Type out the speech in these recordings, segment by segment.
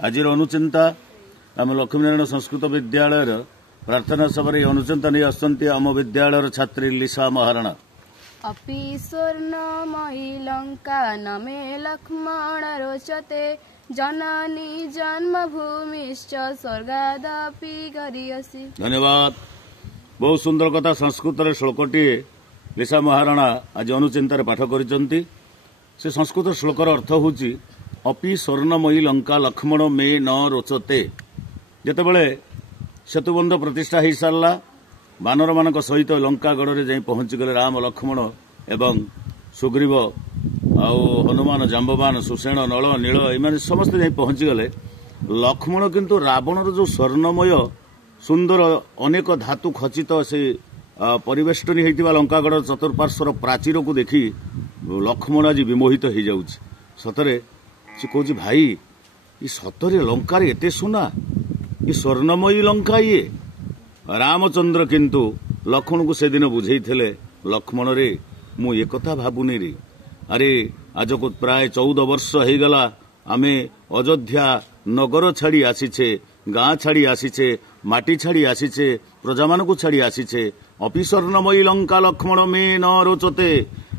आज अनुचिंता आम लक्ष्मीनारायण संस्कृत विद्यालय प्रार्थना सभा अनुचिंता नहीं आसती आम विद्यालय छात्री लिसा महाराणा। अपि स्वर्णमयी लंका नमे लक्ष्मण रोचते जननी जन्मभूमिश्च स्वर्गादपि गरीयसी। धन्यवाद। बहुत सुंदर कथा संस्कृत श्लोकटी लिसा महाराणा आज अनुचिंतार पाठ करिसंती। से संस्कृत श्लोकर अर्थ होची अपि स्वर्णमयी लंका लक्ष्मण मे न रोचते। जेतेबेले सेतुबंध प्रतिष्ठा हो सारा बानर मान सहित लंकागढ़ में जाई पहुंची गले राम लक्ष्मण एवं सुग्रीव आउ हनुमान जाम्बवान सुषेण नल नील एम समस्त जाई पहुंची गले। लक्ष्मण किंतु रावणर जो स्वर्णमय सुंदर अनेक धातु खचित से परिवेष्टनी होता लंकागढ़ चतुर्पार्श्वर प्राचीर को देखी लक्ष्मण आज विमोहित हो जाउछि। सतरे से कौच भाई ये सतरे लंकार एते सुना ये स्वर्णमयी लंका ये। रामचंद्र किंतु लक्ष्मण को सेदिन बुझे लक्ष्मण रे मु ये कथा भाबुनी रे। अरे आज को प्राय 14 वर्ष हो गला आमे अयोध्या नगर छाड़ी आसीछे गाँ छाड़ी आसीछे माटी छाड़ी आसीछे प्रजा मान को छाड़ी आसीछे। अपि स्वर्णमयी लंका लक्ष्मण मे न रोचते।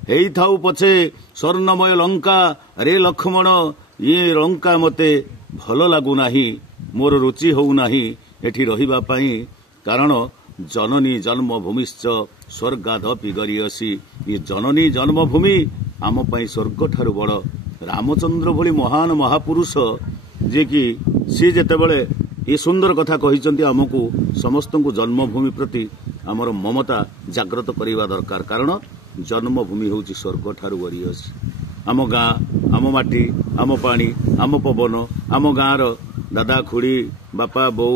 हेई थाउ पछे स्वर्णमय लंका रे लक्ष्मण ये लंका मते भल लागू नाही मोर रुचि हो नाही एठी रहिबा पई कारण जननी जन्मभूमिश्च स्वर्गादपि गरीयसी। ये जननी जन्मभूमि आम पई स्वर्ग ठारू बड़। रामचंद्र भली महान महापुरुष जे कि सी जेतेबेले ये सुंदर कथा कहिसंती आमको समस्त को जन्मभूमि प्रति आमर ममता जागृत करवा दरकार। कारण जन्मभूमि होची स्वर्ग ठारू गरीयसी। आम गाँ आम माटी आम पानी आम पवन आम गाँर दादा खुड़ी बापा बो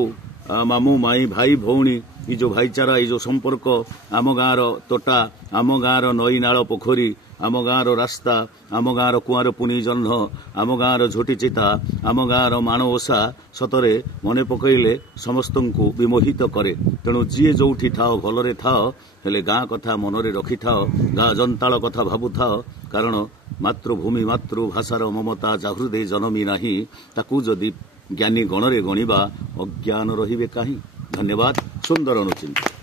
मामू माई भाई भौणी ये जो भाईचारा ये जो संपर्क आम गाँर तोटा आम गाँर नई नाल पोखरी आम गाँर रास्ता आम गाँर कुआर पुनी जह्न आम गाँर झोटी चिता आम गाँर माण ओषा सतरे मन पकईले समस्त को विमोहित करे। तेणु जी जोठी थाओ भलरे थाओ हेले गाँ कथा मनरे रखि थाओ गाँ जंताल कथा भाबु थाओ। कारण मातृभूमि मातृभाषार ममता जाहृदे जनमी नाही ताकू जदि ज्ञानी गणरे गणिबा अज्ञान रहिबे काहीं। धन्यवाद। सुंदर अनुचिंता।